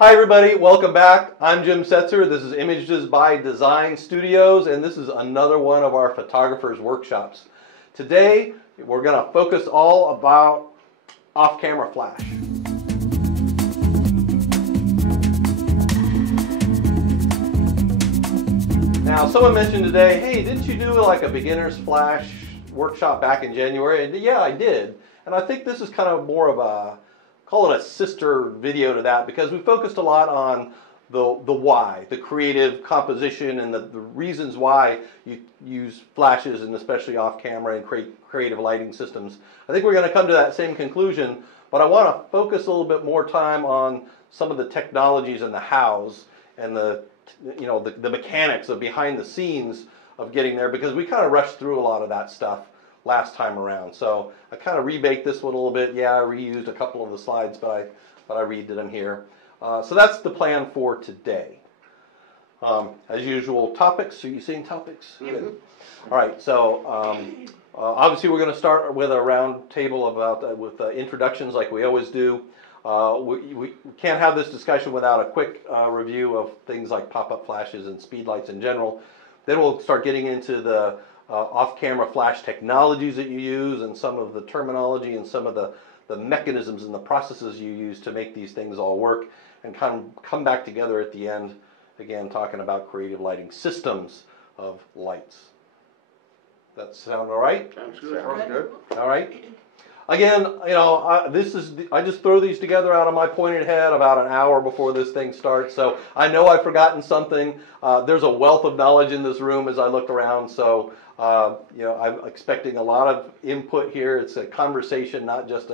Hi everybody, welcome back. I'm Jim Setzer. This is Images by Design Studios, and this is another one of our photographers workshops. Today, we're going to focus all about off-camera flash. Now, someone mentioned today, hey, didn't you do like a beginner's flash workshop back in January? And yeah, I did. And I think this is kind of more of a, call it a sister video to that, because we focused a lot on the why, the creative composition, and the reasons why you use flashes, and especially off camera, and creative lighting systems. I think we're going to come to that same conclusion, but I want to focus a little bit more time on some of the technologies and the hows and the mechanics of behind the scenes of getting there, because we kind of rushed through a lot of that stuff last time around. So I kind of rebaked this one a little bit. Yeah, I reused a couple of the slides, but I redid them here. So that's the plan for today. As usual, topics. Are you seeing topics? Good. All right. So obviously we're going to start with a round table about with introductions like we always do. We can't have this discussion without a quick review of things like pop-up flashes and speed lights in general. Then we'll start getting into the off-camera flash technologies that you use, and some of the terminology and some of the mechanisms and the processes you use to make these things all work, and come back together at the end, again talking about creative lighting systems of lights. That sound all right? Sounds good. Sounds good. All right. Again, I just throw these together out of my pointed head about an hour before this thing starts. So I know I've forgotten something. There's a wealth of knowledge in this room as I look around. So I'm expecting a lot of input here. It's a conversation, not just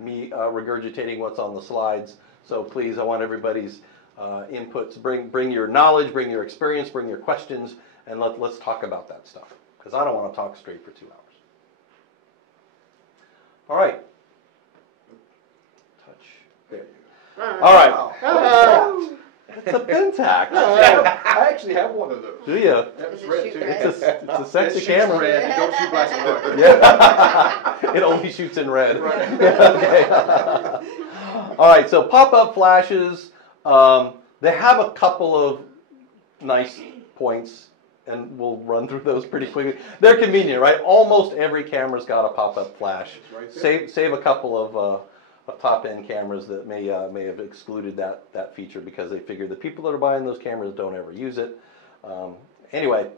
me regurgitating what's on the slides. So please, I want everybody's inputs. Bring your knowledge, bring your experience, bring your questions, and let's talk about that stuff, because I don't want to talk straight for 2 hours. All right. Touch. There. All right. It's a Pentax. I actually have one of those. Do you? It's red too. It's a sexy camera. Red. It don't shoot black and white. Yeah. It only shoots in red. Right. Okay. All right. So pop-up flashes. They have a couple of nice points, and we'll run through those pretty quickly. They're convenient, right? Almost every camera's got a pop-up flash. Right, Save a couple of top-end cameras that may have excluded that feature because they figure the people that are buying those cameras don't ever use it. Anyway,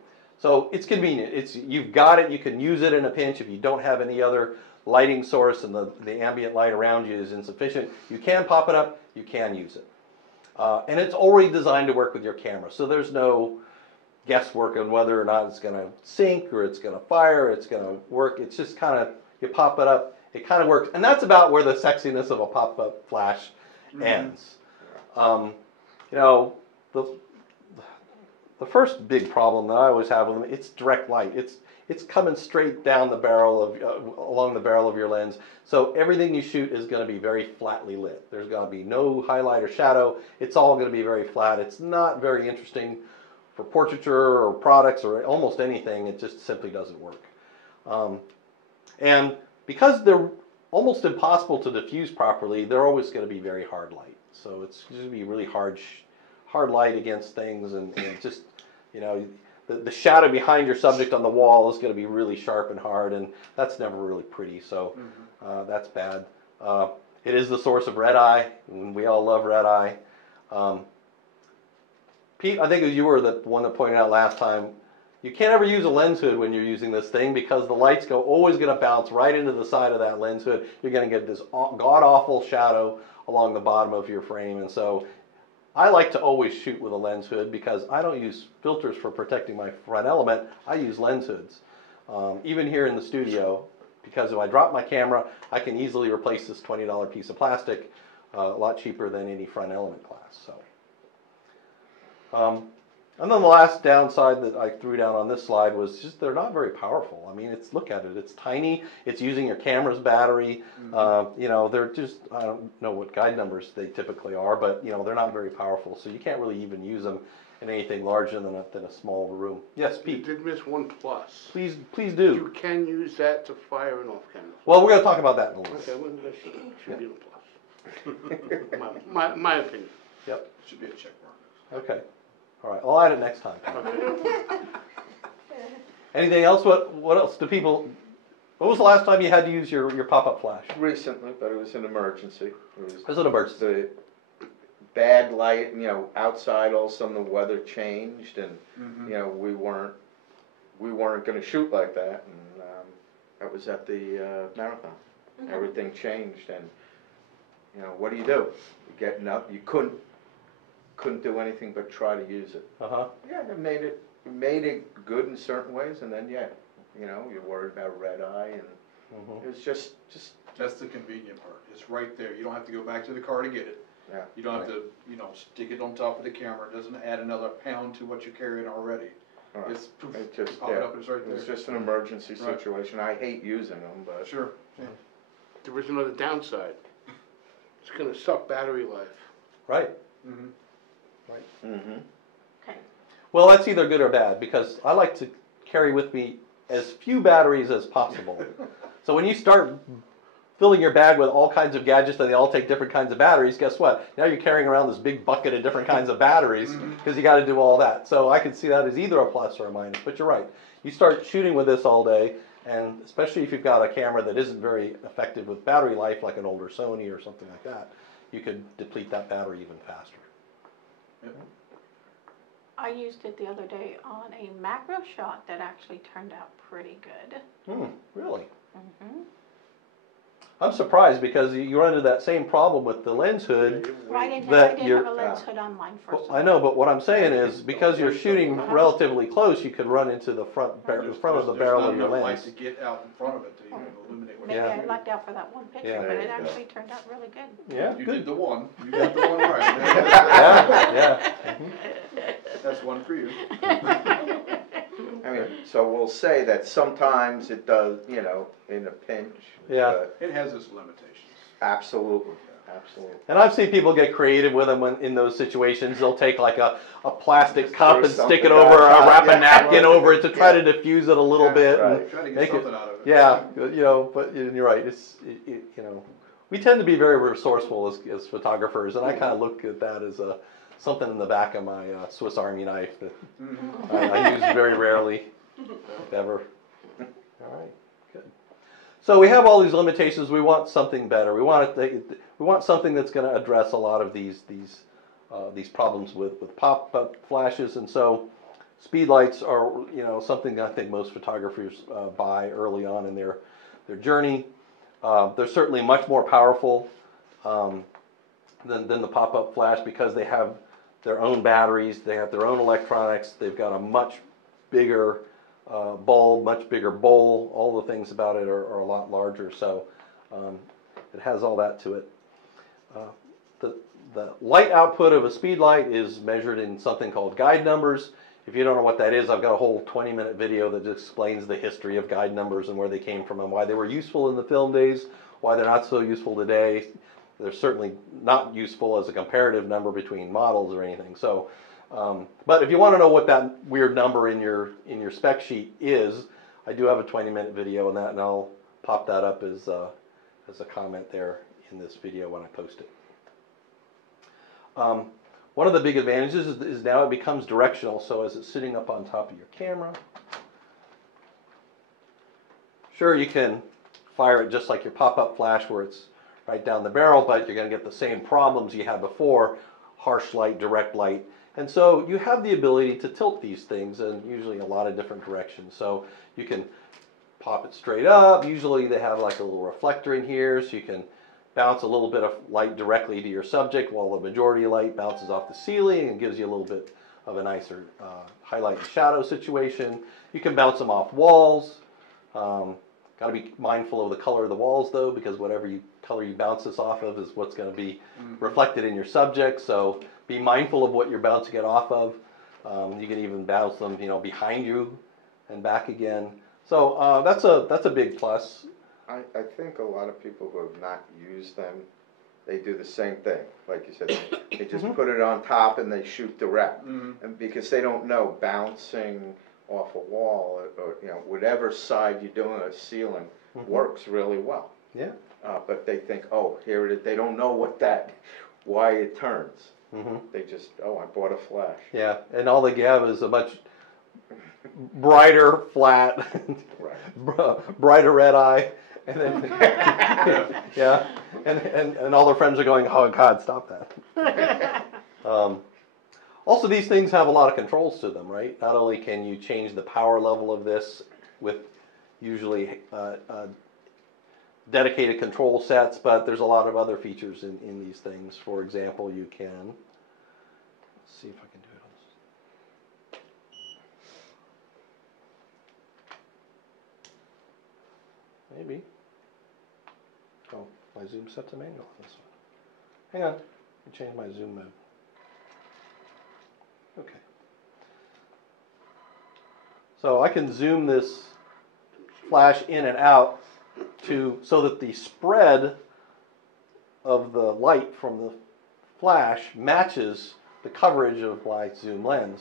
so it's convenient. You've got it. You can use it in a pinch if you don't have any other lighting source and the ambient light around you is insufficient. You can pop it up. You can use it, and it's already designed to work with your camera, so there's no guesswork on whether or not it's going to sync or it's going to fire, it's going to work. It's just kind of, you pop it up, it kind of works. And that's about where the sexiness of a pop-up flash ends. The first big problem that I always have with them, it's direct light. It's coming straight down the barrel along the barrel of your lens. So everything you shoot is going to be very flatly lit. There's going to be no highlight or shadow. It's all going to be very flat. It's not very interesting for portraiture or products or almost anything. It just simply doesn't work. And because they're almost impossible to diffuse properly, they're always going to be very hard light. So it's going to be really hard light against things, and just, the shadow behind your subject on the wall is going to be really sharp and hard, and that's never really pretty. So that's bad. It is the source of red eye, and we all love red eye. Pete, I think you were the one that pointed out last time, you can't ever use a lens hood when you're using this thing, because the light's always going to bounce right into the side of that lens hood. You're going to get this god-awful shadow along the bottom of your frame. And so I like to always shoot with a lens hood, because I don't use filters for protecting my front element. I use lens hoods. Even here in the studio, because if I drop my camera, I can easily replace this $20 piece of plastic a lot cheaper than any front element glass. So. And then the last downside that I threw down on this slide was just they're not very powerful. I mean, look at it. It's tiny. It's using your camera's battery. They're just, I don't know what guide numbers they typically are, but they're not very powerful. So you can't really even use them in anything larger than a small room. Yes, Pete. You did miss one plus. Please do. You can use that to fire an off camera. Well, we're going to talk about that in a little bit. Okay, well, that should be a plus. my opinion. Yep. Should be a check mark. Okay. All right. I'll add it next time. Anything else? What else do people? What was the last time you had to use your pop-up flash? Recently, but it was an emergency. It Was it an emergency? the bad light, outside. All of a sudden the weather changed, and we weren't going to shoot like that. And that was at the marathon. Everything changed, and what do? You're getting up. You couldn't do anything but try to use it. Yeah, it made it good in certain ways, and then you're worried about red eye, and it was just. That's the convenient part. It's right there. You don't have to go back to the car to get it. Yeah. You don't have to, stick it on top of the camera. It doesn't add another pound to what you're carrying already. Right. It's poof, It just, pop it up and it's right there. It's just an emergency Right. situation. I hate using them, but Sure. Yeah. There is another downside. It's gonna suck battery life. Right. mm-hmm. Okay. Well, that's either good or bad because I like to carry with me as few batteries as possible. So when you start filling your bag with all kinds of gadgets and they all take different kinds of batteries, guess what? Now you're carrying around this big bucket of different kinds of batteries because you got to do all that. So I can see that as either a plus or a minus. But you're right. You start shooting with this all day, and especially if you've got a camera that isn't very effective with battery life, like an older Sony or something like that, you could deplete that battery even faster. Yep. I used it the other day on a macro shot that actually turned out pretty good. Really? Mm-hmm. I'm surprised because you run into that same problem with the lens hood. Right, and That I didn't you're- have a lens hood on mine for Well, some. I know, but what I'm saying is because you're shooting relatively close, you could run into the front of the barrel of your There's not enough lens. light to get out in front of it to even illuminate what Maybe you're I shooting. lucked out for that one picture, Yeah. but There it you go. actually turned out really good. Yeah, You good. did the one. You got the one right. Yeah. That's one for you. I mean, so we'll say that sometimes it does, in a pinch. Yeah. But It has its limitations. absolutely. And I've seen people get creative with them in those situations. They'll take like a plastic Just cup throw and stick it something over, or on top, wrap a yeah. napkin over it to try Yeah. to diffuse it a little Yeah, bit. right. And Try to get make it, something out of it. yeah, but you're right. We tend to be very resourceful as photographers, and I kind of look at that as something in the back of my Swiss Army knife that I use very rarely, if ever. All right, good. So we have all these limitations. We want something better. We want something that's going to address a lot of these problems with pop-up flashes, and so speed lights are something I think most photographers buy early on in their journey. They're certainly much more powerful than the pop-up flash because they have their own batteries, they have their own electronics, they've got a much bigger bulb, much bigger bowl. All the things about it are a lot larger, so it has all that to it. The light output of a speed light is measured in something called guide numbers. If you don't know what that is, I've got a whole 20-minute video that explains the history of guide numbers and where they came from and why they were useful in the film days, why they're not so useful today. They're certainly not useful as a comparative number between models or anything. So, but if you want to know what that weird number in your spec sheet is, I do have a 20-minute video on that, and I'll pop that up as a comment there in this video when I post it. One of the big advantages is now it becomes directional, so as it's sitting up on top of your camera, sure, you can fire it just like your pop-up flash where it's right down the barrel, but you're going to get the same problems you had before, harsh light, direct light. And so you have the ability to tilt these things in usually a lot of different directions. So you can pop it straight up. Usually they have like a little reflector in here, so you can bounce a little bit of light directly to your subject while the majority of light bounces off the ceiling and gives you a little bit of a nicer highlight and shadow situation. You can bounce them off walls. Got to be mindful of the color of the walls though, because whatever color you bounce this off of is what's going to be reflected in your subject. So be mindful of what you're bouncing it off of. You can even bounce them, behind you and back again. So that's a big plus. I think a lot of people who have not used them, they do the same thing. Like you said, they just put it on top and they shoot direct. And because they don't know bouncing off a wall or whatever side you're doing a ceiling works really well. Yeah. But they think, oh, here it is. They don't know why it turns. Mm-hmm. They just, oh, I bought a flash. Yeah, and all they have is a much brighter, flat, brighter red eye, and then yeah, and all their friends are going, oh God, stop that. Also, these things have a lot of controls to them, right? Not only can you change the power level of this with usually dedicated control sets, but there's a lot of other features in these things. For example, you can, let's see if I can do it on this. Maybe. Oh, my zoom set to manual on this one. Hang on, let me change my zoom mode. Okay. So I can zoom this flash in and out so that the spread of the light from the flash matches the coverage of my zoom lens.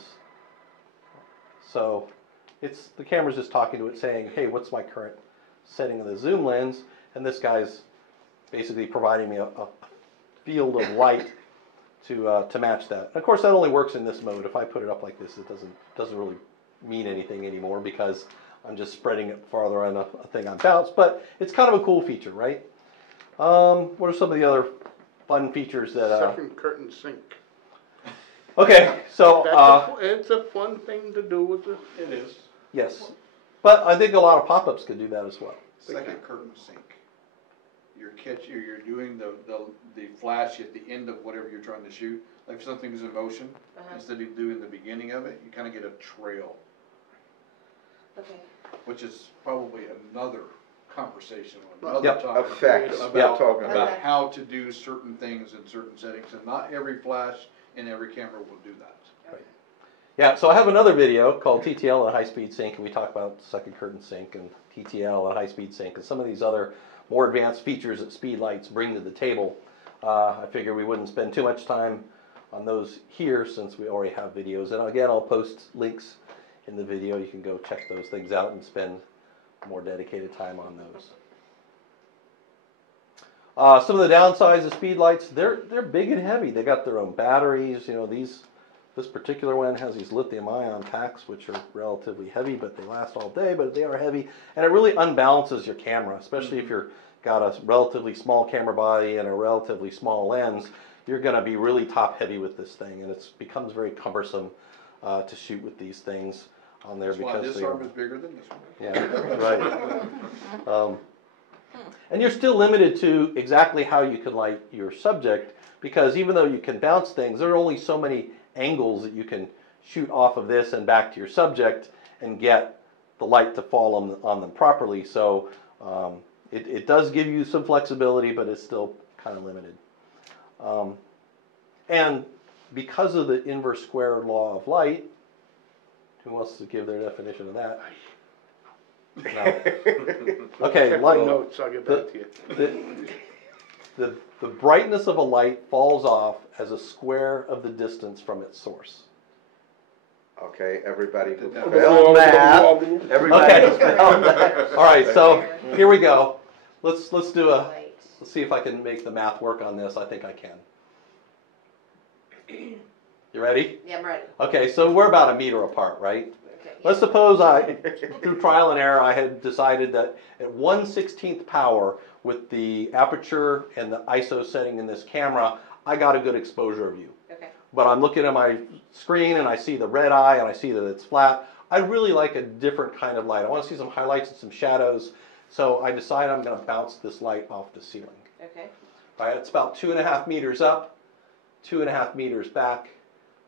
So the camera's just talking to it saying, hey, what's my current setting of the zoom lens? And this guy's basically providing me a field of light to match that. And of course, that only works in this mode. If I put it up like this, it doesn't really mean anything anymore because I'm just spreading it farther on a thing on bounce. But it's kind of a cool feature, right? What are some of the other fun features that? Second curtain sync. Okay, so It's a fun thing to do with this. It is. yes, but I think a lot of pop-ups could do that as well. Second curtain sync. You're doing the flash at the end of whatever you're trying to shoot. Like if something's in motion, instead of doing the beginning of it, you kind of get a trail. Okay. Which is probably another conversation on another Yep. topic. Effect, about how to do certain things in certain settings, and not every flash and every camera will do that. Yeah, so I have another video called TTL and High Speed Sync, and we talk about second curtain sync and TTL and high speed sync and some of these other more advanced features that Speedlights bring to the table. I figured we wouldn't spend too much time on those here since we already have videos. And again, I'll post links in the video. You can go check those things out and spend more dedicated time on those. Some of the downsides of Speedlights, they're big and heavy. They got their own batteries. You know, this particular one has these lithium-ion packs, which are relatively heavy, but they last all day, but they are heavy. And it really unbalances your camera, especially if you've got a relatively small camera body and a relatively small lens. You're going to be really top-heavy with this thing, and it becomes very cumbersome to shoot with these things on there. That's why this arm is bigger than this one. Yeah, right. And you're still limited to exactly how you can light your subject, because even though you can bounce things, there are only so many angles that you can shoot off of this and back to your subject and get the light to fall on them properly. So it does give you some flexibility, but it's still kind of limited. And because of the inverse square law of light, who wants to give their definition of that? No. Okay, light. Notes, I'll get back to you. The brightness of a light falls off as a square of the distance from its source. Okay, everybody Did that. spell math. Everybody Okay. spell math. All right, so here we go. Let's do a. Light. Let's see if I can make the math work on this. I think I can. You ready? Yeah, I'm ready. Okay, so we're about 1 meter apart, right? Okay. Let's suppose through trial and error, I had decided that at 1/16th power with the aperture and the ISO setting in this camera, I got a good exposure of you. Okay. But I'm looking at my screen and I see the red eye and I see that it's flat. I'd really like a different kind of light. I want to see some highlights and some shadows. So I decide I'm going to bounce this light off the ceiling. Okay. All right, it's about 2.5 meters up, 2.5 meters back,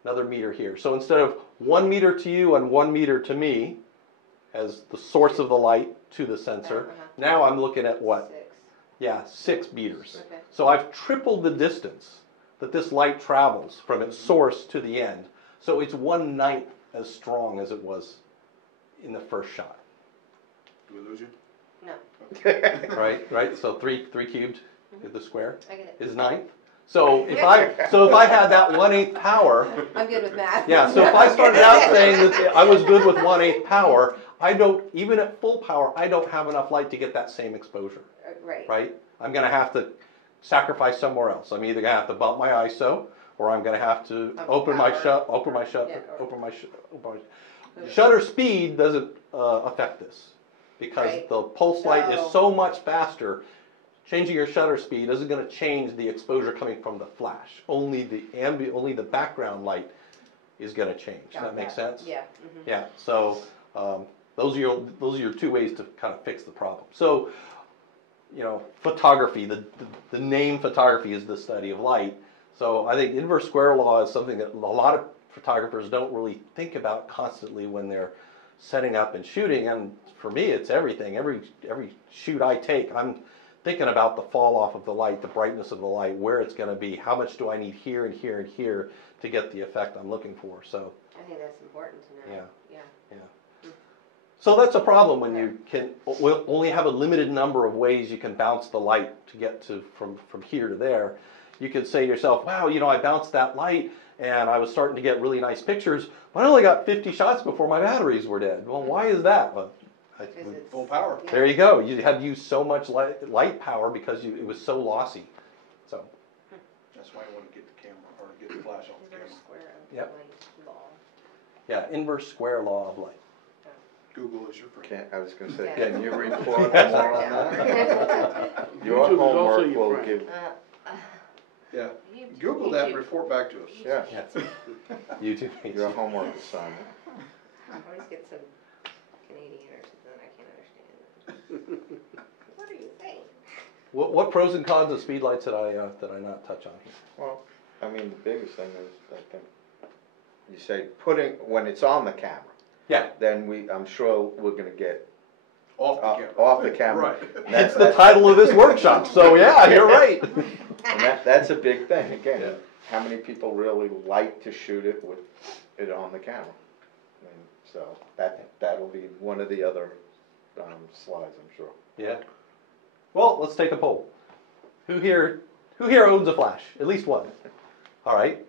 another meter here. So instead of 1 meter to you and 1 meter to me as the source of the light to the sensor, now I'm looking at what? 6. Yeah, 6 meters. Okay. So I've tripled the distance that this light travels from its source to the end. So it's 1/9 as strong as it was in the first shot. Do we lose you? No. Right? So 3 cubed the square I get it. is 9th. So if I had that 1/8 power, I'm good with math. yeah. So if I started out saying that I was good with 1/8 power, I don't, even at full power, I don't have enough light to get that same exposure. Right. Right? I'm going to have to sacrifice somewhere else. I'm either going to have to bump my ISO, or I'm going to have to Of open my power. shut, Yeah, or- open my shutter speed doesn't affect this because Right. the pulse light So- is so much faster. Changing your shutter speed isn't going to change the exposure coming from the flash. Only the background light is going to change. Does that make sense? Yeah. Yeah. So those are your two ways to kind of fix the problem. So, you know, photography. The name photography is the study of light. So I think inverse square law is something that a lot of photographers don't really think about constantly when they're setting up and shooting. And for me, it's everything. Every shoot I take, I'm thinking about the fall off of the light, the brightness of the light, where it's going to be, how much do I need here and here and here to get the effect I'm looking for. So I think that's important to know. Yeah. Yeah. so that's a problem when you can only have a limited number of ways you can bounce the light to get to from here to there. You could say to yourself, wow, you know, I bounced that light and I was starting to get really nice pictures, but I only got 50 shots before my batteries were dead. Well, why is that? Well, Because it's Full power. yeah. there you go. You had used so much light power because it was so lossy. So, That's why I want to get the camera, or get the flash off the Inverse camera. square of Yep. light law. yeah, inverse square law of light. Google is your friend. I was gonna say, Yeah. can you report more on that? Your YouTube is also homework your will friend. give, Yeah, YouTube- Google that and YouTube. report back to us. yeah, Yes. YouTube. your homework assignment. I always get some Canadian or something I can't understand. What are you saying? What pros and cons of speed lights did I not touch on here? Well, I mean, the biggest thing is, I think, you say when it's on the camera, Yeah, then I'm sure we're gonna get Off the camera. off the camera. Right. it's the title of this workshop. So yeah, you're right. And that's a big thing, again, Yeah. how many people really like to shoot it with it on the camera? I mean, so that'll be one of the other slides, I'm sure. Yeah. Well, let's take a poll. Who here owns a flash? At least one. All right.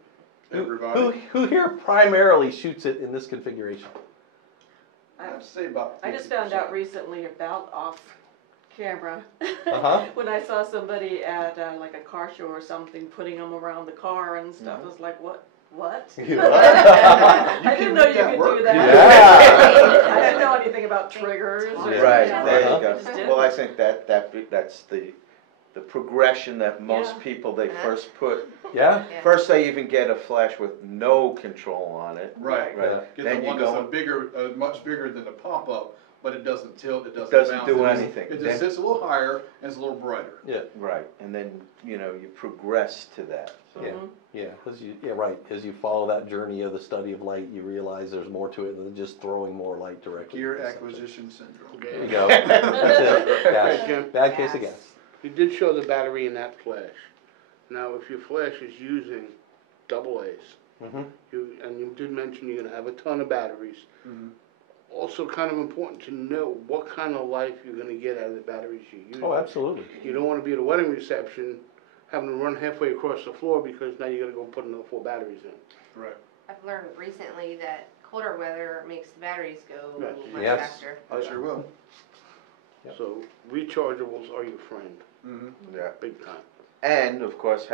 Everybody. Who here primarily shoots it in this configuration? I'd say about 50%. I just found out recently about off camera. Uh-huh. When I saw somebody at like a car show or something, putting them around the car and stuff, I was like, what? Yeah. I didn't know you that could work. do that. Yeah. I didn't know anything about triggers. Or, Right, you know, there Uh-huh. you I just go. didn't. Well, I think that's the progression that most Yeah. people, they first put, Yeah? Yeah. first they even get a flash with no control on it. Right. Right. Get Then the you one that's go, much bigger than the pop-up, but it doesn't tilt, it doesn't Doesn't bounce. do It just- anything. It Then- just sits a little higher and it's a little brighter. right, and then, you progress to that. So, Yeah. Yeah, right. As you follow that journey of the study of light, you realize there's more to it than just throwing more light directly. Gear into something. acquisition syndrome. There you go. That's it. Hey, Gas. Jim, Bad case of Gas. gas. you did show the battery in that flash. Now, if your flash is using AA's, Mhm. and you did mention you're gonna have a ton of batteries. Mhm. Also kind of important to know what kind of life you're gonna get out of the batteries you use. Oh, absolutely. You don't wanna be at a wedding reception, having to run halfway across the floor because now you gotta go put another 4 batteries in. Right. I've learned recently that colder weather makes the batteries go Yes. much Yes. faster. I sure will. Yep. So rechargeables are your friend, Mm-hmm. yeah. big time. And, of course,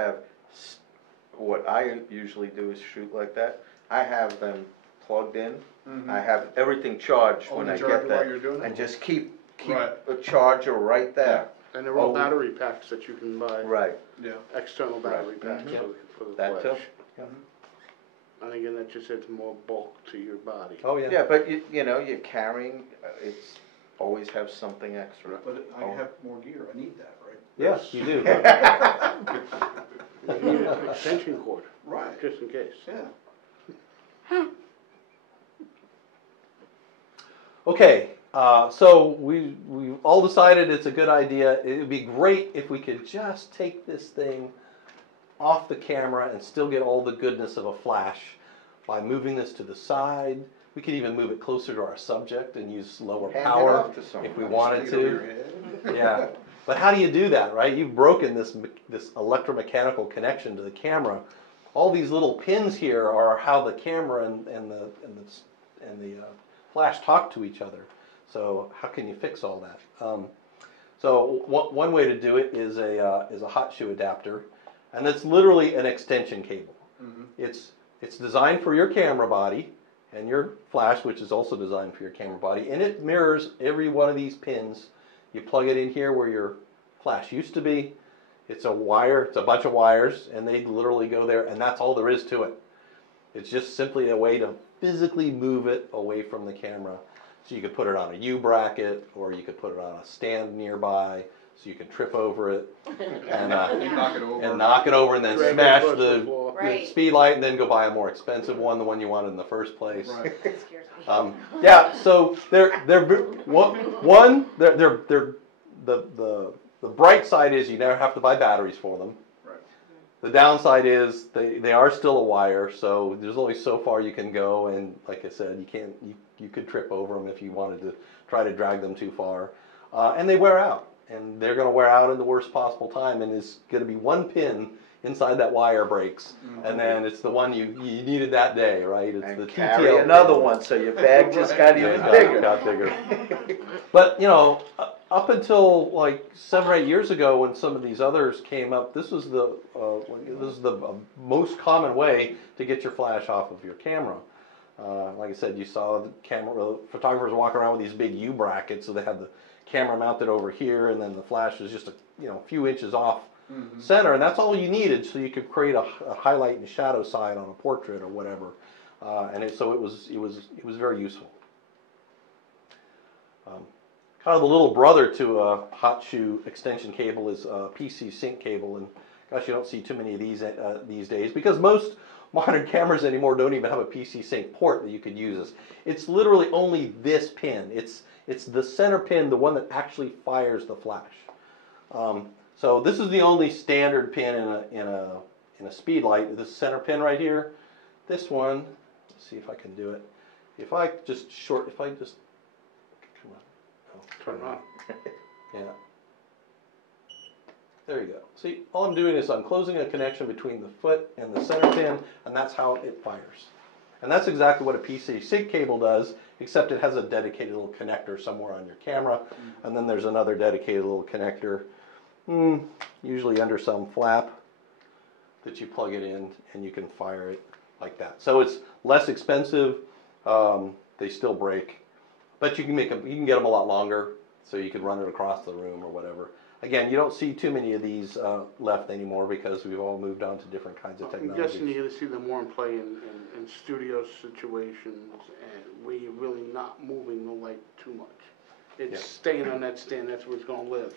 what I usually do is shoot like that, I have them plugged in, I have everything charged when Only I charger get while that, you're doing and it? just keep Right. a charger right there. And they're all Oh. battery packs that you can buy, Right, Yeah. external battery packs Mhm. for the that too. flash. And again, that just adds more bulk to your body. Oh, yeah. Yeah, but you're carrying, it's, always have something extra. But I Oh. have more gear, I need that, right? Yes, you do. You need an extension cord, Right, just in case. yeah. Okay, so we all decided it's a good idea. It would be great if we could just take this thing off the camera and still get all the goodness of a flash by moving this to the side. We could even move it closer to our subject and use lower Hand it power off to someone. if we wanted Stick it over to. your head. Yeah, but how do you do that, right? You've broken this electromechanical connection to the camera. All these little pins here are how the camera and the flash talk to each other. So how can you fix all that? So one way to do it is a hot shoe adapter, and it's literally an extension cable. It's designed for your camera body and your flash, which is also designed for your camera body, and it mirrors every one of these pins. You plug it in here where your flash used to be. It's a wire, it's a bunch of wires, and they literally go there, and that's all there is to it. It's just simply a way to physically move it away from the camera. So you could put it on a U-bracket, or you could put it on a stand nearby, so you can trip over it and knock it over. and then Drag it smash across the the floor. Right. speed light, and then go buy a more expensive one, the one you wanted in the first place. Right. That scares me. Yeah, so the bright side is you never have to buy batteries for them. Right. The downside is they are still a wire, so there's only so far you can go, and like I said, you could trip over them if you wanted to try to drag them too far, and they wear out, and they're going to wear out in the worst possible time, and it's going to be one pin inside that wire breaks, and then it's the one you needed that day, right? It's And the carry TTL another pin. one, so your bag just got Yeah, even it bigger. got bigger. But, you know, up until like 7 or 8 years ago when some of these others came up, this was the most common way to get your flash off of your camera. Like I said, you saw the photographers walk around with these big U brackets, so they had the camera mounted over here, and then the flash was just a few inches off center, and that's all you needed, so you could create a highlight and shadow side on a portrait or whatever, so it was very useful. Kind of the little brother to a hot shoe extension cable is a PC sync cable, and gosh, you don't see too many of these days because most modern cameras anymore don't even have a PC sync port that you could use. It's literally only this pin. It's the center pin, the one that actually fires the flash. So this is the only standard pin in a speed light. This center pin right here. This one. Let's see if I can do it. If I just come on. Oh, Turn it on. yeah. There you go. See, all I'm doing is I'm closing a connection between the foot and the center pin, and that's how it fires. And that's exactly what a PC sync cable does, except it has a dedicated little connector somewhere on your camera, and then there's another dedicated little connector, usually under some flap, that you plug it in, and you can fire it like that. So it's less expensive. They still break, but you can get them a lot longer, so you can run it across the room or whatever. Again, you don't see too many of these left anymore because we've all moved on to different kinds of I'm technology. guessing you're gonna see them more in play in studio situations and where you're really not moving the light too much. It's staying on that stand, that's where it's gonna live.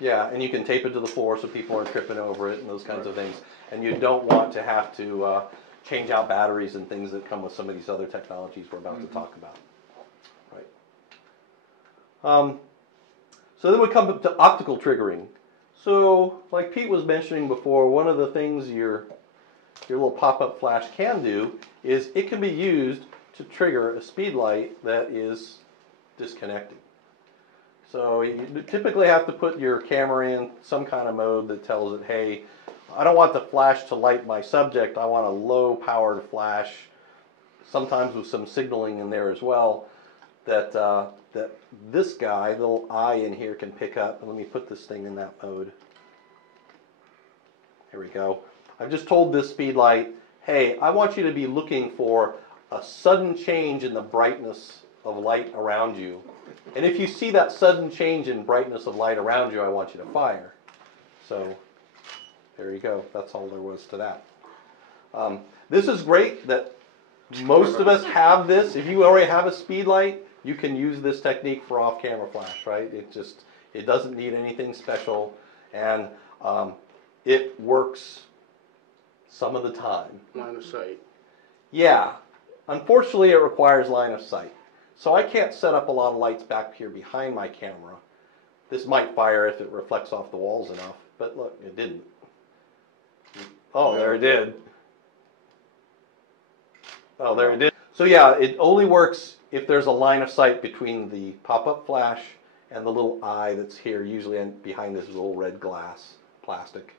Yeah, and you can tape it to the floor so people aren't tripping over it and those kinds of things. And you don't want to have to change out batteries and things that come with some of these other technologies we're about to talk about. Right. So then we come up to optical triggering. So, like Pete was mentioning before, one of the things your little pop-up flash can do is it can be used to trigger a speed light that is disconnected. So you typically have to put your camera in some kind of mode that tells it, hey, I don't want the flash to light my subject, I want a low-powered flash, sometimes with some signaling in there as well, that this guy, the little eye in here, can pick up. Let me put this thing in that mode. Here we go. I've just told this speed light, hey, I want you to be looking for a sudden change in the brightness of light around you. And if you see that sudden change in brightness of light around you, I want you to fire. So there you go. That's all there was to that. This is great that most of us have this. If you already have a speed light, you can use this technique for off-camera flash, right? It doesn't need anything special, and it works some of the time. Line of sight. Yeah, unfortunately it requires line of sight. So I can't set up a lot of lights back here behind my camera. This might fire if it reflects off the walls enough, but look, it didn't. Oh, there it did. Oh, there it did. So yeah, it only works if there's a line of sight between the pop-up flash and the little eye that's here, usually behind this little red glass plastic,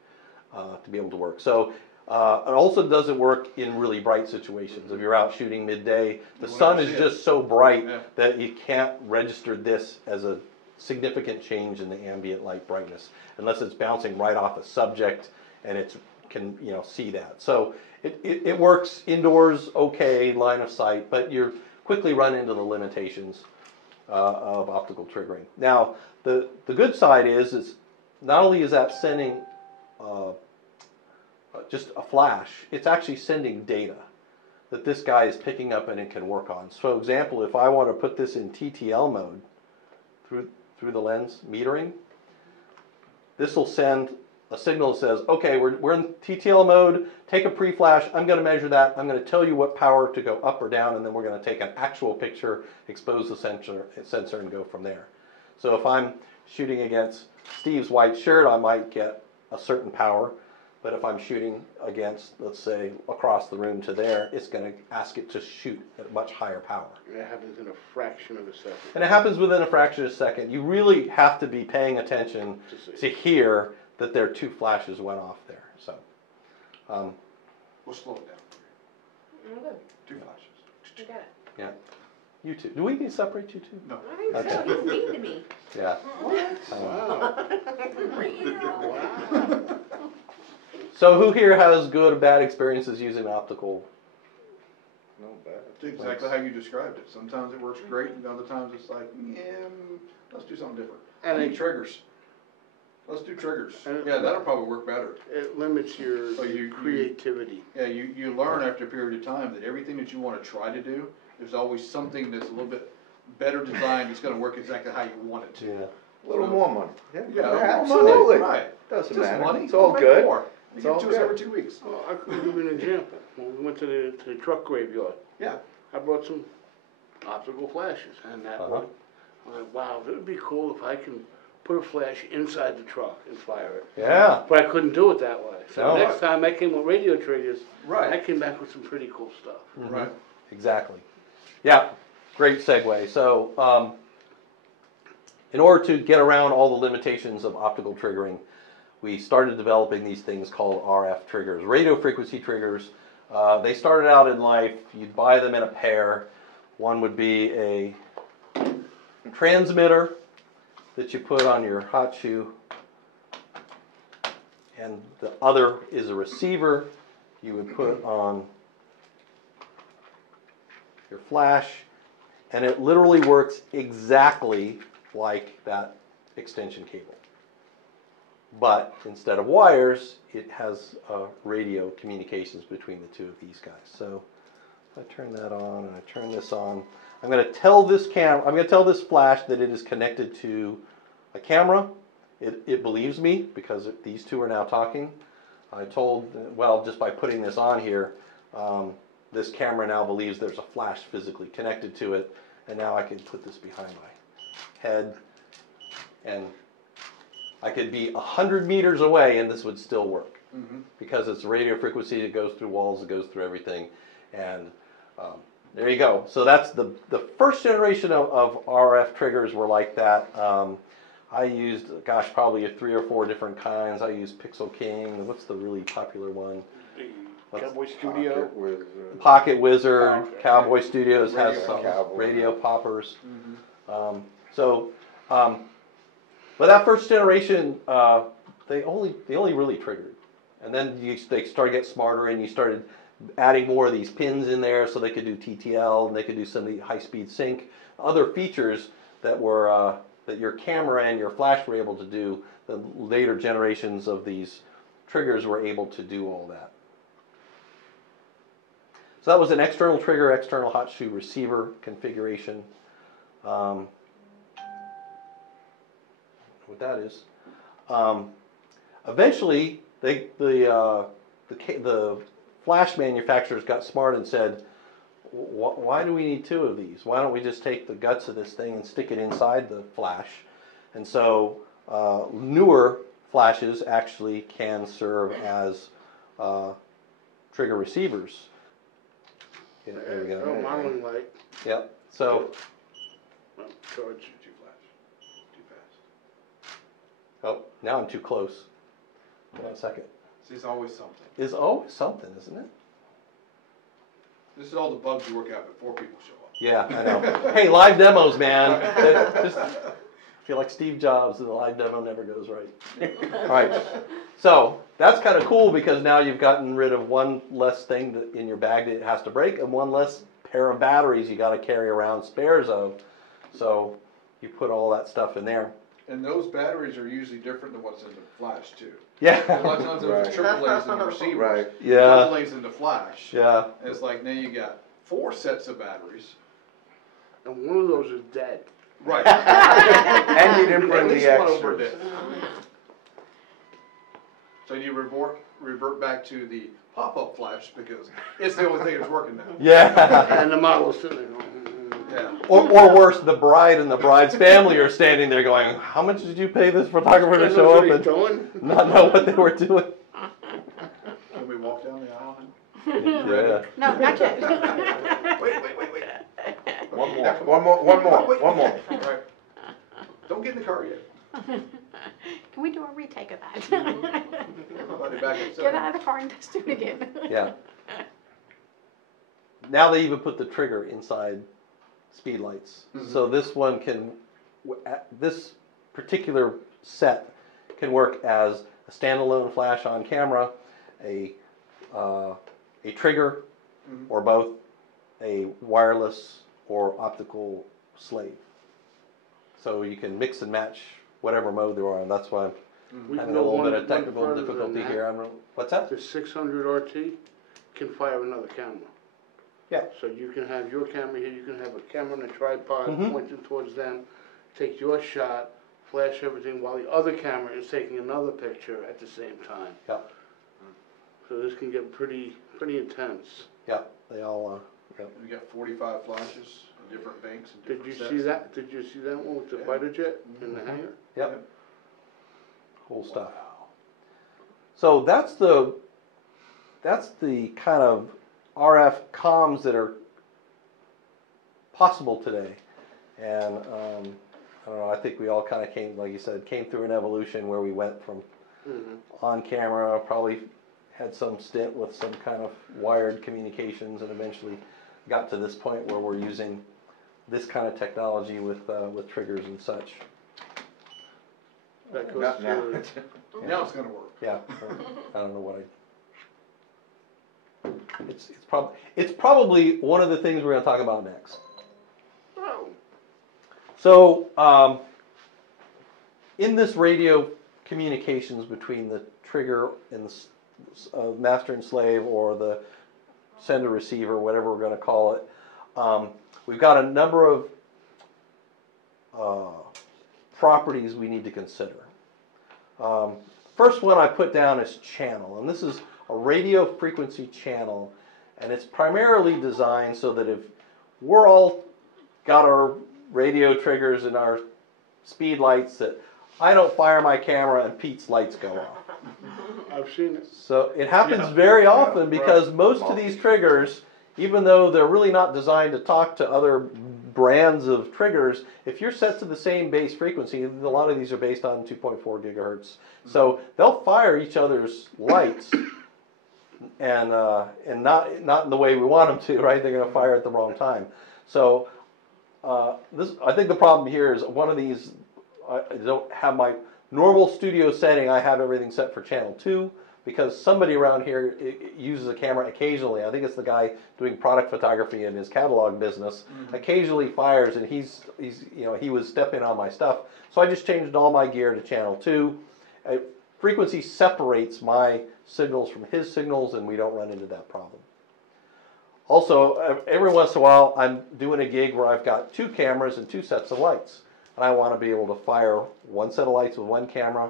to be able to work. So it also doesn't work in really bright situations. If you're out shooting midday, the sun is just so bright that you can't register this as a significant change in the ambient light brightness, unless it's bouncing right off a subject and it can see that. So it works indoors, okay, line of sight, but you quickly run into the limitations of optical triggering. Now, the good side is not only is that sending just a flash, it's actually sending data that this guy is picking up and it can work on. So, for example, if I want to put this in TTL mode through the lens metering, this will send a signal that says, okay, we're in TTL mode, take a pre-flash, I'm going to measure that, I'm going to tell you what power to go up or down, and then we're going to take an actual picture, expose the sensor, and go from there. So if I'm shooting against Steve's white shirt, I might get a certain power, but if I'm shooting against, let's say, across the room to there, it's going to ask it to shoot at much higher power. It happens in a fraction of a second. And it happens within a fraction of a second. You really have to be paying attention to hear that their 2 flashes went off there. So, We'll slow it down for you. I'm good. 2 flashes. You got it. yeah. You two. Do we need to separate you two? No. I think so. He's mean to me. Yeah. Wow. Wow. So who here has good or bad experiences using optical? No bad. It's exactly how you described it. Sometimes it works great, and other times it's like, yeah, let's do something different. And I need it, triggers. Let's do triggers. And- Yeah, that'll probably work better. it limits your So you- creativity. Yeah, you learn after a period of time that everything that you want to try to do, there's always something that's a little bit better designed that's going to work exactly how you want it to. Yeah. A little more money. Yeah, Yeah, absolutely. Right. Doesn't Just matter. money. It's all Make good. more. You It's give all it to us good. every 2 weeks. Well, I can give you an example. When we went to the truck graveyard, Yeah. I brought some optical flashes, and that Uh-huh. one, I went, wow, it would be cool if I can put a flash inside the truck and fire it. Yeah. But I couldn't do it that way. So No. next time I came with radio triggers, I Right. came back with some pretty cool stuff. Right. Exactly. Yeah. Great segue. So, in order to get around all the limitations of optical triggering, we started developing these things called RF triggers, radio frequency triggers. They started out in life, you'd buy them in a pair. One would be a transmitter that you put on your hot shoe, and the other is a receiver you would put on your flash, and it literally works exactly like that extension cable. But instead of wires, it has radio communications between the two of these guys. So if I turn that on and I turn this on, I'm going to tell this flash that it is connected to a camera. It believes me because these two are now talking. I told, well, just by putting this on here, this camera now believes there's a flash physically connected to it, and now I can put this behind my head, and I could be 100 meters away and this would still work, because it's radio frequency, it goes through walls, it goes through everything, and there you go. So that's the first generation of RF triggers were like that. I used, gosh, probably 3 or 4 different kinds. I used Pixel King. What's the really popular one? The Cowboy Studio. Pocket Wizard. Okay. Cowboy Studios has Radio some Cowboy. radio poppers. But that first generation, they only really triggered, and then they started to get smarter, and you started adding more of these pins in there, so they could do TTL and they could do some of the high-speed sync, other features that were that your camera and your flash were able to do. The later generations of these triggers were able to do all that. So that was an external trigger, external hot shoe receiver configuration. What that is. Eventually, the flash manufacturers got smart and said, why do we need 2 of these? Why don't we just take the guts of this thing and stick it inside the flash? And so newer flashes actually can serve as trigger receivers. Yeah, there we go. Oh, modeling light. Yep. So, Charge. Too flash. Too fast. oh, now I'm too close. Hold on a second. See, it's always something. It's always something, isn't it? This is all the bugs you work out before people show up. Yeah, I know. Hey, live demos, man. Just feel like Steve Jobs, and the live demo never goes right. All right. So that's kind of cool because now you've gotten rid of one less thing in your bag that has to break and one less pair of batteries you got to carry around spares of. So you put all that stuff in there. And those batteries are usually different than what's in the flash too. Yeah. A lot of times there's AAA's in the receiver. Right. Yeah. AAA's in the flash. Yeah. And it's like now you got 4 sets of batteries. And one of those is dead. Right. And you didn't At bring least the one over extras. dead. So you revert back to the pop-up flash because it's the only thing that's working now. Yeah. And the model's sitting there going, Yeah. Or worse, the bride and the bride's family are standing there going, how much did you pay this photographer to show up and doing? not know what they were doing? Can we walk down the aisle? Yeah. No, not yet. Wait. One more. Right. Don't get in the car yet. Can we do a retake of that? Everybody back at Get out of the car and let's do it again. Yeah. Now they even put the trigger inside speed lights. So this one can, this particular set can work as a standalone flash on camera, a trigger, or both, a wireless or optical slave. So you can mix and match whatever mode they're on. That's why I'm We having can a go little bit one of technical further difficulty than that. here. What's that? The 600 RT can fire another camera. Yeah. So you can have your camera here, you can have a camera and a tripod Mhm. pointing towards them, take your shot, flash everything while the other camera is taking another picture at the same time. Yeah. So this can get pretty intense. Yeah, they all. We got 45 flashes in different banks and Did different you sets. see that? Did you see that one with the Yeah. fighter jet in the hangar? Yep. Cool stuff. So that's the kind of RF comms that are possible today, and I don't know. I think we all kind of came, like you said, came through an evolution where we went from on camera, probably had some stint with some kind of wired communications, and eventually got to this point where we're using this kind of technology with triggers and such. That goes Not now. to, Now it's gonna work. Yeah, I don't know what it's probably one of the things we're going to talk about next. oh, So, in this radio communications between the trigger and the master and slave, or the sender receiver, whatever we're going to call it, we've got a number of properties we need to consider. First one I put down is channel, and this is a radio frequency channel, and it's primarily designed so that if we're all got our radio triggers and our speed lights, that I don't fire my camera and Pete's lights go off. I've seen it. So it happens Yeah. very often Yeah, because right. most of these triggers, even though they're really not designed to talk to other brands of triggers, if you're set to the same base frequency, a lot of these are based on 2.4 gigahertz, so they'll fire each other's lights, and not in the way we want them to, right? They're going to fire at the wrong time. So I think the problem here is one of these. I don't have my normal studio setting. I have everything set for channel 2. Because somebody around here uses a camera occasionally. I think it's the guy doing product photography in his catalog business. Occasionally fires, and he was stepping on my stuff. So I just changed all my gear to channel 2. Frequency separates my signals from his signals, and we don't run into that problem. Also, every once in a while, I'm doing a gig where I've got 2 cameras and 2 sets of lights, and I want to be able to fire one set of lights with one camera,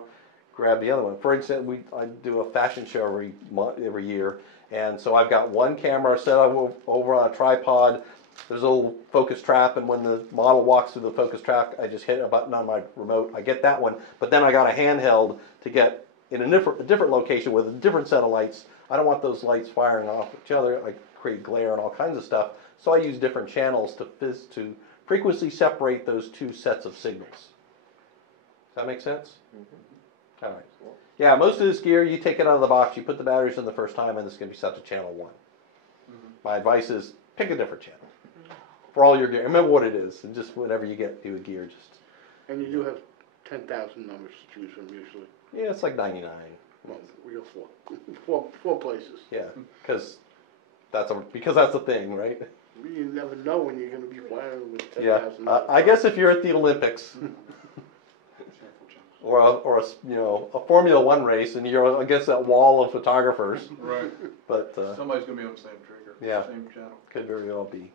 grab the other one. For example, I do a fashion show every year, and so I've got one camera set up over on a tripod. There's a little focus trap, and when the model walks through the focus trap, I just hit a button on my remote. I get that one, but then I got a handheld to get in a different location with a different set of lights. I don't want those lights firing off each other. I create glare and all kinds of stuff. So I use different channels to frequency separate those 2 sets of signals. Does that make sense? All right. Yeah, most of this gear, you take it out of the box, you put the batteries in the first time, and it's going to be set to channel 1. My advice is pick a different channel for all your gear. Remember what it is, and just whenever you get new gear, just. And you do have 10,000 numbers to choose from usually. Yeah, it's like 99. Well, we got four places. Yeah, because that's a thing, right? You never know when you're gonna be flying with Yeah, 10,000. I guess if you're at the Olympics or a Formula One race and you're against that wall of photographers, Right. but Somebody's gonna be on the same trigger. Yeah. Same channel. could very well be.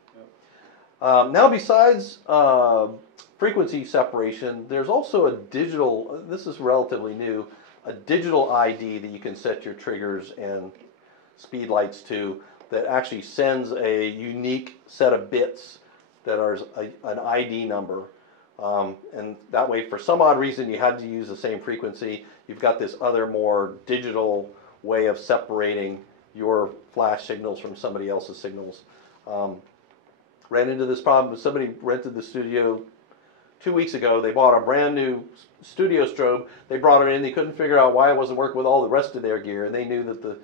Now, besides frequency separation, there's also a digital. This is relatively new. A digital ID that you can set your triggers and speed lights to that actually sends a unique set of bits that are an ID number. And that way, for some odd reason, you had to use the same frequency. You've got this other more digital way of separating your flash signals from somebody else's signals. Ran into this problem. Somebody rented the studio 2 weeks ago. They bought a brand new studio strobe. They brought it in. They couldn't figure out why it wasn't working with all the rest of their gear, and they knew that the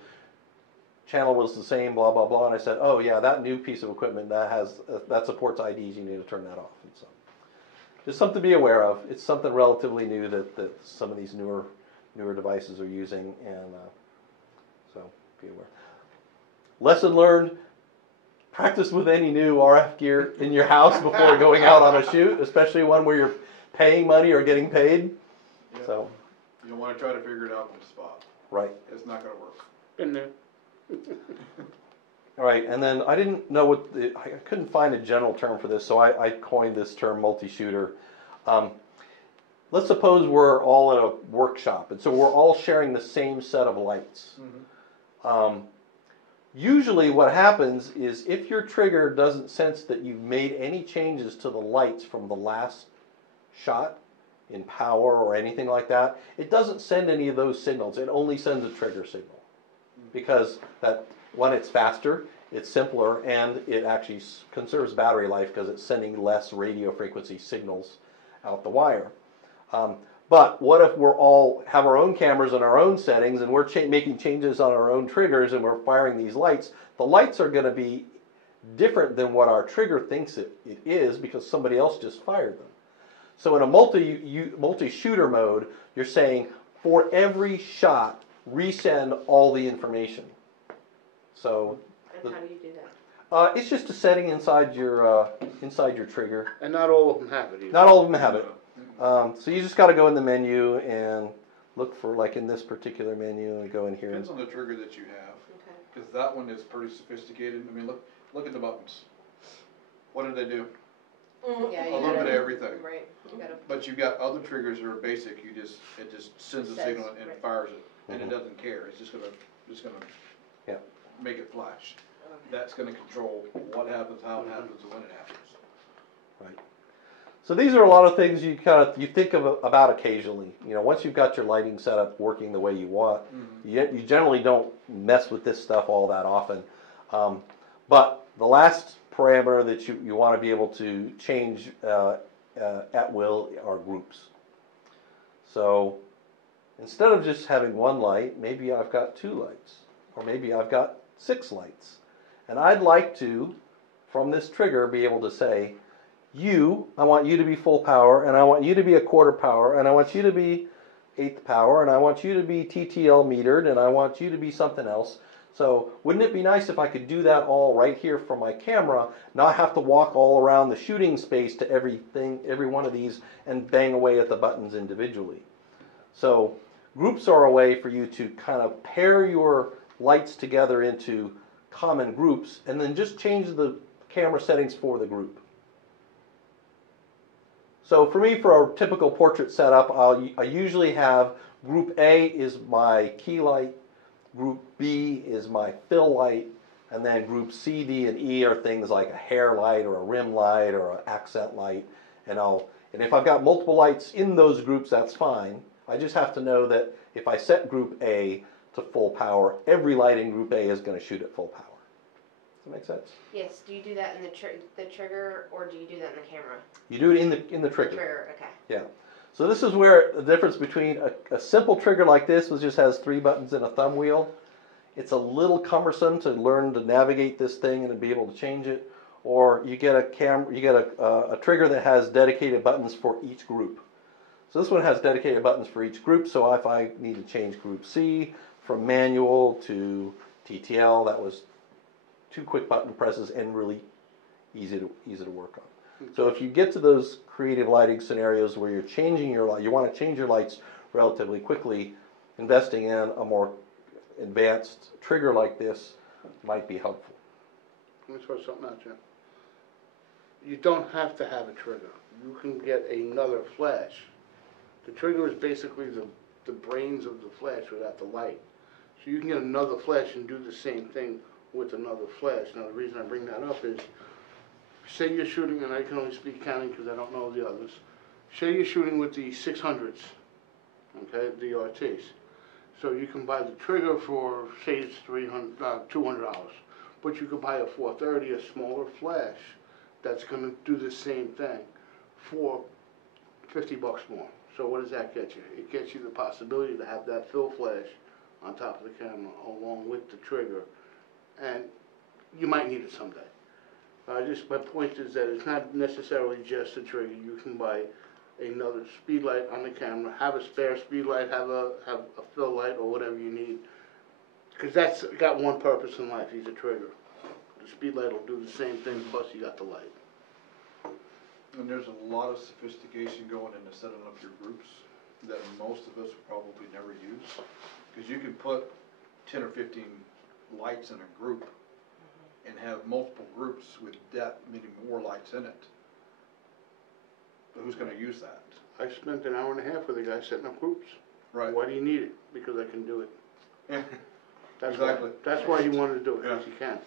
channel was the same, blah blah blah. And I said, "Oh yeah, that new piece of equipment that supports IDs. You need to turn that off." And so, just something to be aware of. It's something relatively new that some of these newer devices are using, and so be aware. Lesson learned. Practice with any new RF gear in your house before going out on a shoot, especially one where you're paying money or getting paid. Yeah. So, You don't wanna try to figure it out on the spot. right. It's not gonna work. Been there. All right, and then I didn't know I couldn't find a general term for this, so I coined this term multi-shooter. Let's suppose we're all at a workshop, and so we're all sharing the same set of lights. Usually what happens is if your trigger doesn't sense that you've made any changes to the lights from the last shot in power or anything like that, it doesn't send any of those signals. It only sends a trigger signal. Because it's faster, it's simpler, and it actually conserves battery life because it's sending less radio frequency signals out the wire. But what if we're all have our own cameras and our own settings, and we're making changes on our own triggers, and we're firing these lights? The lights are going to be different than what our trigger thinks it is because somebody else just fired them. So in a multi-shooter mode, you're saying for every shot, resend all the information. So And how do you do that? it's just a setting inside your trigger. And not all of them have it either. Not all of them have it. So you just got to go in the menu and look for, like in this particular menu, and go in here. Depends on the trigger that you have, Okay. because that one is pretty sophisticated. I mean, look at the buttons. What do they do? Yeah, A you little gotta- bit of everything. Right, you gotta, But you've got other triggers that are basic. It just sends a Says, signal and right. fires it, and Mhm. it doesn't care. It's just gonna Yeah. make it flash. okay. That's gonna control what happens, how it happens, and when it happens. So these are a lot of things you think about occasionally. You know, once you've got your lighting setup working the way you want, you generally don't mess with this stuff all that often. But the last parameter that you want to be able to change at will are groups. So instead of just having one light, maybe I've got 2 lights, or maybe I've got 6 lights. And I'd like to, from this trigger, be able to say, I want you to be full power, and I want you to be a quarter power, and I want you to be 1/8 power, and I want you to be TTL metered, and I want you to be something else. So wouldn't it be nice if I could do that all right here from my camera, not have to walk all around the shooting space to every one of these, and bang away at the buttons individually? So groups are a way for you to kind of pair your lights together into common groups, and then just change the camera settings for the group. So for me, for a typical portrait setup, I usually have group A is my key light, group B is my fill light, and then group C, D, and E are things like a hair light or a rim light or an accent light. And if I've got multiple lights in those groups, that's fine. I just have to know that if I set group A to full power, every light in group A is going to shoot at full power. Does that make sense? Yes, do you do that in the trigger, or do you do that in the camera? You do it in the trigger. Trigger, okay. Yeah. So this is where the difference between a simple trigger like this, which just has 3 buttons and a thumb wheel, it's a little cumbersome to learn to navigate this thing and to be able to change it. Or you get a trigger that has dedicated buttons for each group. So this one has dedicated buttons for each group, so if I need to change group C from manual to TTL, that was 2 quick button presses and really easy to work on. So if you get to those creative lighting scenarios where you're changing your light, you want to change your lights relatively quickly, investing in a more advanced trigger like this might be helpful. Let me throw something at you. You don't have to have a trigger. You can get another flash. The trigger is basically the brains of the flash without the light. So you can get another flash and do the same thing with another flash. Now the reason I bring that up is, say you're shooting, and I can only speak Canon because I don't know the others. Say you're shooting with the 600s, okay, the RTs. So you can buy the trigger for, say it's $200, but you could buy a 430, a smaller flash, that's going to do the same thing for $50 more. So what does that get you? It gets you the possibility to have that fill flash on top of the camera along with the trigger, and you might need it someday. My point is that it's not necessarily just a trigger. You can buy another speed light on the camera, have a spare speed light, have a fill light or whatever you need, because that's got one purpose in life. He's a trigger. The speed light will do the same thing, plus you got the light. And there's a lot of sophistication going into setting up your groups that most of us probably never use. Because you can put 10 or 15 lights in a group and have multiple groups with depth, meaning more lights in it. But who's going to use that? I spent an hour and a half with a guy setting up groups. Right. Why do you need it? Because I can do it. Yeah. That's Exactly. That's why he wanted to do it, because he can.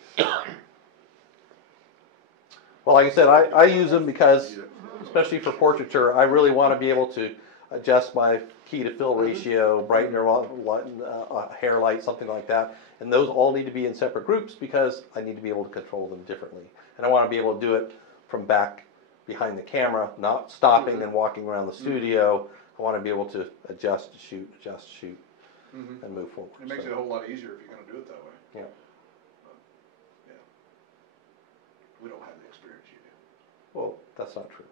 Well, like I said, I use them because, especially for portraiture, I really want to be able to adjust my key to fill ratio, brighten or hair light, something like that. And those all need to be in separate groups because I need to be able to control them differently. And I want to be able to do it from back behind the camera, not stopping and walking around the studio. I want to be able to adjust, shoot, and move forward. It makes it a whole lot easier if you're going to do it that way. Yeah. Yeah. We don't have the experience you do. Well, that's not true.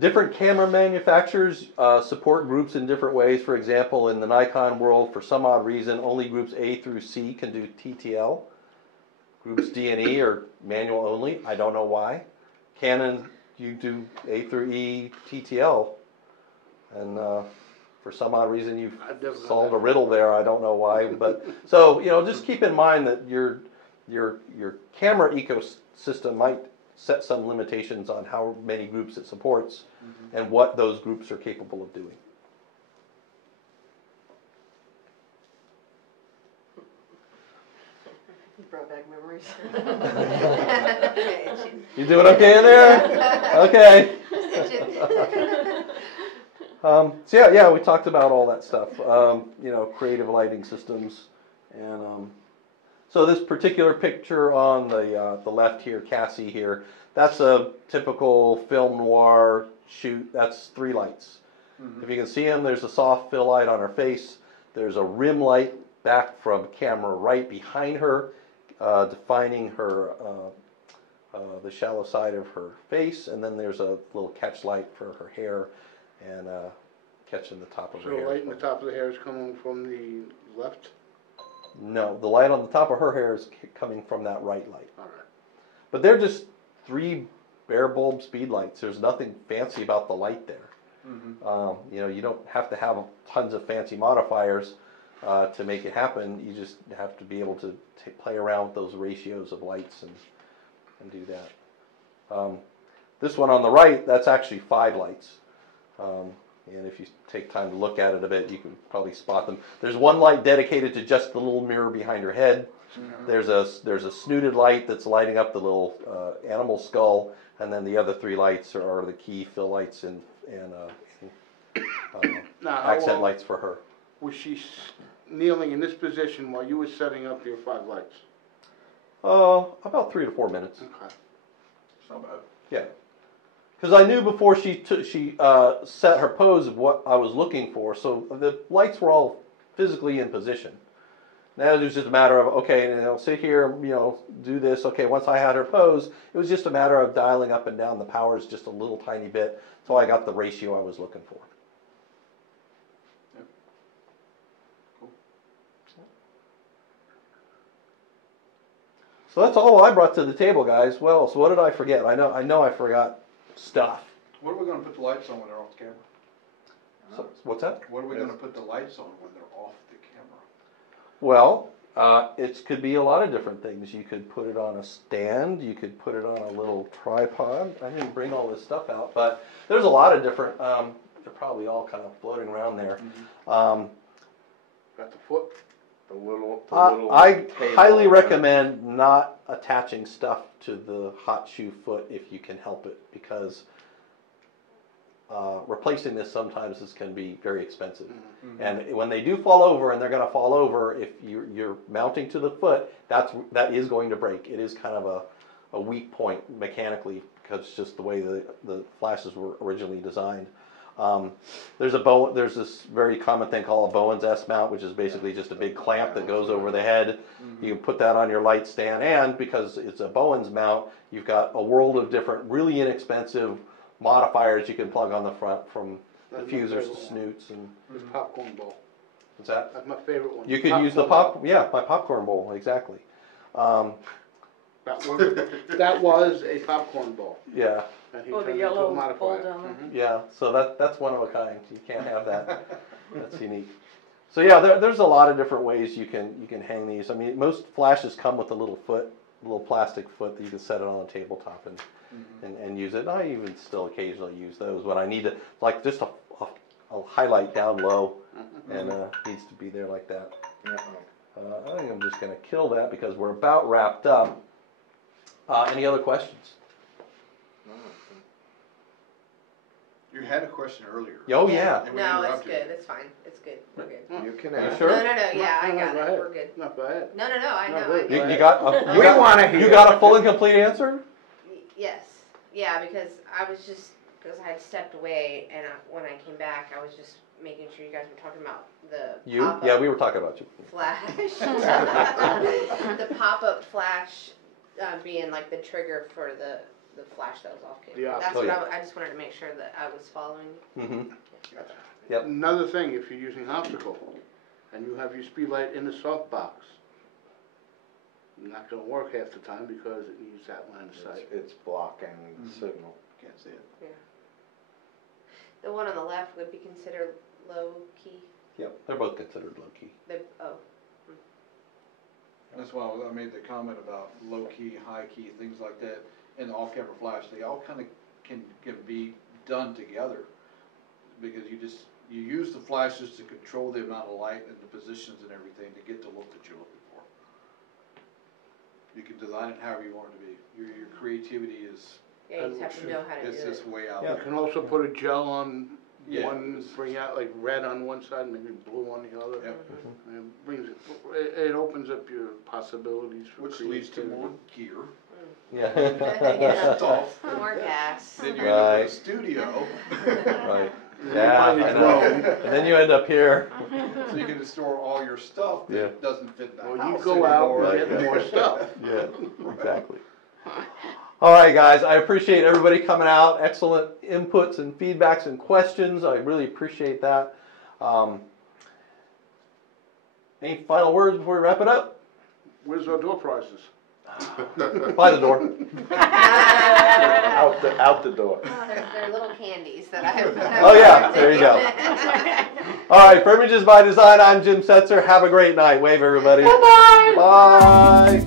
Different camera manufacturers support groups in different ways. For example, in the Nikon world, for some odd reason, only groups A through C can do TTL. Groups D and E are manual only. I don't know why. Canon, you do A through E TTL. And for some odd reason, you've solved a riddle there. I don't know why. But so, just keep in mind that your camera ecosystem might set some limitations on how many groups it supports and what those groups are capable of doing. You brought back memories. You doing okay in there? Okay. So yeah, we talked about all that stuff. Creative lighting systems, and so this particular picture on the left here, Cassie here, that's a typical film noir shoot. That's 3 lights. If you can see them, there's a soft fill light on her face. There's a rim light back from camera right behind her, defining her the shallow side of her face, and then there's a little catch light for her hair and catching the top of her hair. So the light in the top of the hair is coming from the left? No, the light on the top of her hair is coming from that right light. All right. But they're just 3 bare bulb speed lights. There's nothing fancy about the light there. You don't have to have tons of fancy modifiers to make it happen. You just have to be able to play around with those ratios of lights and do that. This one on the right, that's actually 5 lights. And if you take time to look at it a bit, you can probably spot them. There's one light dedicated to just the little mirror behind her head. There's a snooted light that's lighting up the little animal skull, and then the other 3 lights are the key fill lights and accent lights for her. Was she kneeling in this position while you were setting up your 5 lights? About 3 to 4 minutes. Okay. It's not bad. Yeah. Because I knew before she set her pose of what I was looking for, so the lights were all physically in position. Now it was just a matter of, okay, and I'll sit here, do this. Okay, once I had her pose, it was just a matter of dialing up and down the powers just a little tiny bit, so I got the ratio I was looking for. Yep. Cool. So that's all I brought to the table, guys. Well, so what did I forget? I know I forgot stuff. What are we gonna put the lights on when they're off the camera? So, what's that? What are we gonna put the lights on when they're off the camera? Well, it could be a lot of different things. You could put it on a stand. You could put it on a little tripod. I didn't bring all this stuff out, but there's a lot of different. They're probably all kind of floating around there. Got the foot. The little I table. highly recommend not attaching stuff to the hot shoe foot if you can help it, because replacing this sometimes can be very expensive. And when they do fall over, and they're going to fall over, if you're mounting to the foot, that is going to break. It is kind of a weak point mechanically, because it's just the way the flashes were originally designed. There's this very common thing called a Bowen's S mount, which is basically just a big clamp that goes over the head. You can put that on your light stand, and because it's a Bowen's mount, you've got a world of different really inexpensive modifiers you can plug on the front, from diffusers to snoots and. This popcorn bowl. What's that? That's my favorite one. You could use the my popcorn bowl, exactly. That was a popcorn bowl. Yeah. And he Oh, the turned it into a yellow modifier. fold down there. Yeah, so that's one of a kind. You can't have that. That's unique. So yeah, there's a lot of different ways you can hang these. I mean, most flashes come with a little plastic foot that you can set it on a tabletop and use it. I even still occasionally use those when I need to, like just a highlight down low, and needs to be there like that. I think I'm just going to kill that because we're about wrapped up. Any other questions? You had a question earlier. Oh yeah. And we No, it's interrupted. good, it's fine, it's good, we're good. You can You ask. sure? No, yeah, I got go it, ahead. we're good. No, go ahead. No, I No, know, good. I know. You got wanna hear. You got a full and complete answer? Yes, yeah, because because I had stepped away, and when I came back, I was just making sure you guys were talking about the You? pop-up Yeah, we were talking about you. flash. The pop-up flash being like the trigger for the flash that was off camera. Yeah. That's Oh, what yeah. I just wanted to make sure that I was following. Mm-hmm. Yep. Another thing, if you're using optical and you have your speed light in the softbox, not gonna work half the time because it needs that line of sight. It's blocking the signal. Can't see it. The one on the left would be considered low key. Yep, they're both considered low key. That's why I made the comment about low key, high key, things like that, and the off-camera flash. They all kind of can be done together, because you use the flashes to control the amount of light and the positions and everything to get the look that you're looking for. You can design it however you want it to be. Your creativity is Yeah, you just have to know how to do it's it. just way out You there. can also put a gel on Yeah. one, bring out like red on one side, maybe blue on the other. Yep. And it brings it opens up your possibilities for Which leads to creativity. more gear, Yeah. stuff. More gas. Then you end up in a Right. studio, Right. And Yeah, then you buy I a know. drone. And then you end up here. so you can store all your stuff that Yeah. doesn't fit in the Well, house you go out anymore. and get more stuff. Yeah, exactly. All right, guys, I appreciate everybody coming out. Excellent inputs and feedbacks and questions. I really appreciate that. Any final words before we wrap it up? Where's our door prizes? By the door. Out the door. They're little candies that I have. Oh, yeah, there you go. All right, for Images by Design, I'm Jim Setzer. Have a great night. Wave, everybody. Bye-bye. Bye.